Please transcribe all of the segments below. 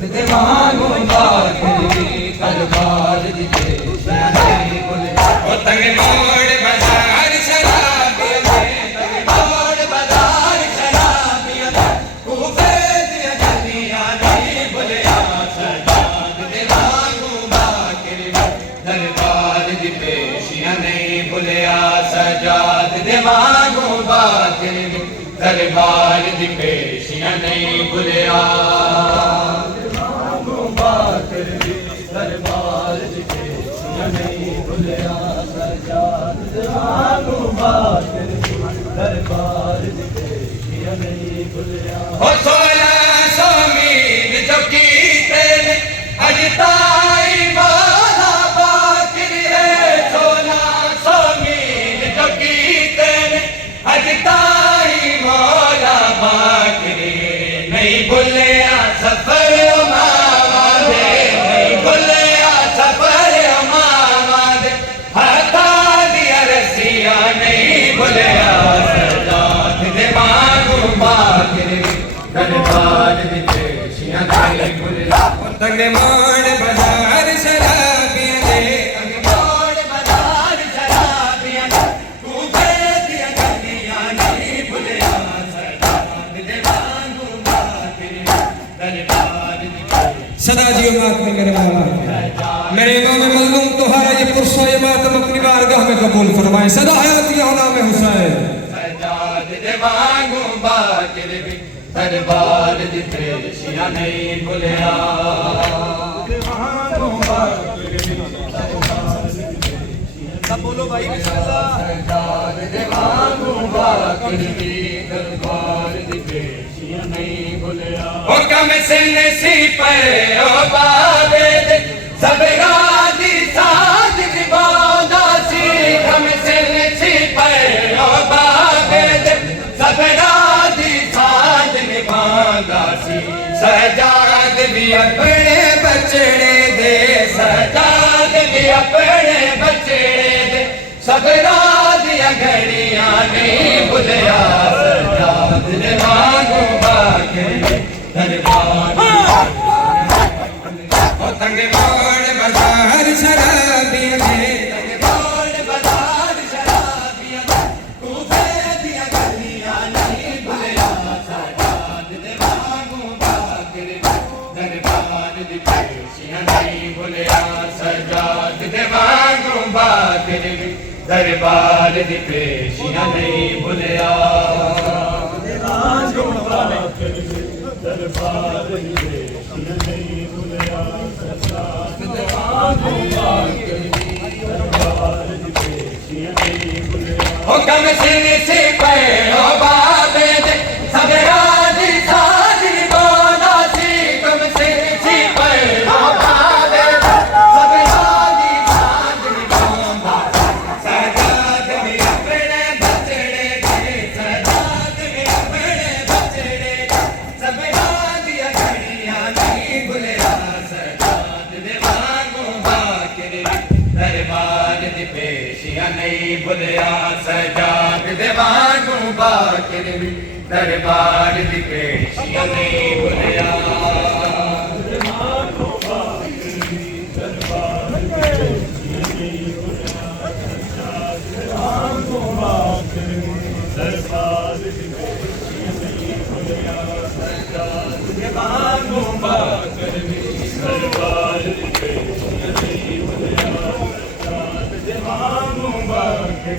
दिवानू बाकी दरबार दी पेशियां नहीं भुलिया ओ तंग मोड़ बाजार शराबियों में तंग मोड़ बाजार शराबियों में कूफे दिया गलियां नहीं भुलिया सजाद दिवानू बाकी दरबार दी पेशियां नहीं भुलिया सजाद दिवानू बाकी दरबार दी पेशियां नहीं भुलिया दरबार दी पेशियां नहीं भुलिया सजाद दिवानू बाकी दरबार दी पेशियां नहीं भुलिया ओ 1600 मील जो कीते ने अज ताई मौला बाकी है 1600 मील जो कीते ने अज ताई मौला बाकी नहीं भुलिया सफर मावा दे नहीं भुलिया सफर मावा दे हथा दिया रसिया नहीं भुलिया सजाद दिवानू बाकी दरबार दी पेशियां नहीं भुलिया तंग मोड़ बाजार शराबियां दे तंग मोड़ बाजार शराबियां दे कूफे दिया गलियां नहीं भुलिया सजाद दिवानू बाकी दरबार दी सदा जियो नाथ में मेरे मौला मेरे इमाम मज़लूम तुम्हारा ये पुरसा ये मातम अपनी बारगाह में कबूल फरमाए सदा हयात या नाम हुसैन सजाद दिवानू बाकी दरबार दी पेशियां नहीं भुलिया दिवानू बाकी सब बोलो भाई बिस्मिल्लाह सजाद दिवानू बाकी दरबार दी पेशियां नहीं भुलिया ओ कम से नसी पर ओ बाबे दे सब गादी साज निभाना सी कम से नसी पर ओ बाबे दे सब गादी साज निभाना सी सजाद भी अपने बचड़े दे सजाद भी अपने बचड़े दे सब दिया घड़ियां नहीं भुलिया सजाद दिवानू बाकी दरबार ओ तंग मोड़ बाजार शराबियां दे तंग मोड़ बाजार शराबियां दे कूफे दिया गलियां नहीं भुलिया सजाद दिवानू बाकी दरबार दी पेशियां नहीं भुलिया सजाद दिवानू बाकी दरबार दी पेशियां नहीं भुलिया दिवानू बाकी दरबार दी पेशियां नहीं भुलिया सजाद दिवानू बाकी दरबार दी पेशियां नहीं भुलिया ओ कम से पे ओ बाबे दे सब राजी साज निभाना सी कम से पे ओ बाबे दे सब राजी साज निभाना सजाद भी अपने बचड़े दे सजाद भी अपने बचड़े दे सब दिया घड़ियां नहीं भुलिया सजाद दिवानू बाकी दरबार दी पेशियां नहीं भुलिया सजाद दिवानू बाकी दरबार दी पेशियां नहीं भुलिया दिवानू बाकी दरबार दी पेशियां नहीं भुलिया दिवानू बाकी दरबार दी पेशियां नहीं भुलिया दिवानू बाकी दरबार दी पेशियां नहीं भुलिया दिवानू बाकी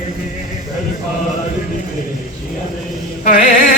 दरबार दी पेशियां नहीं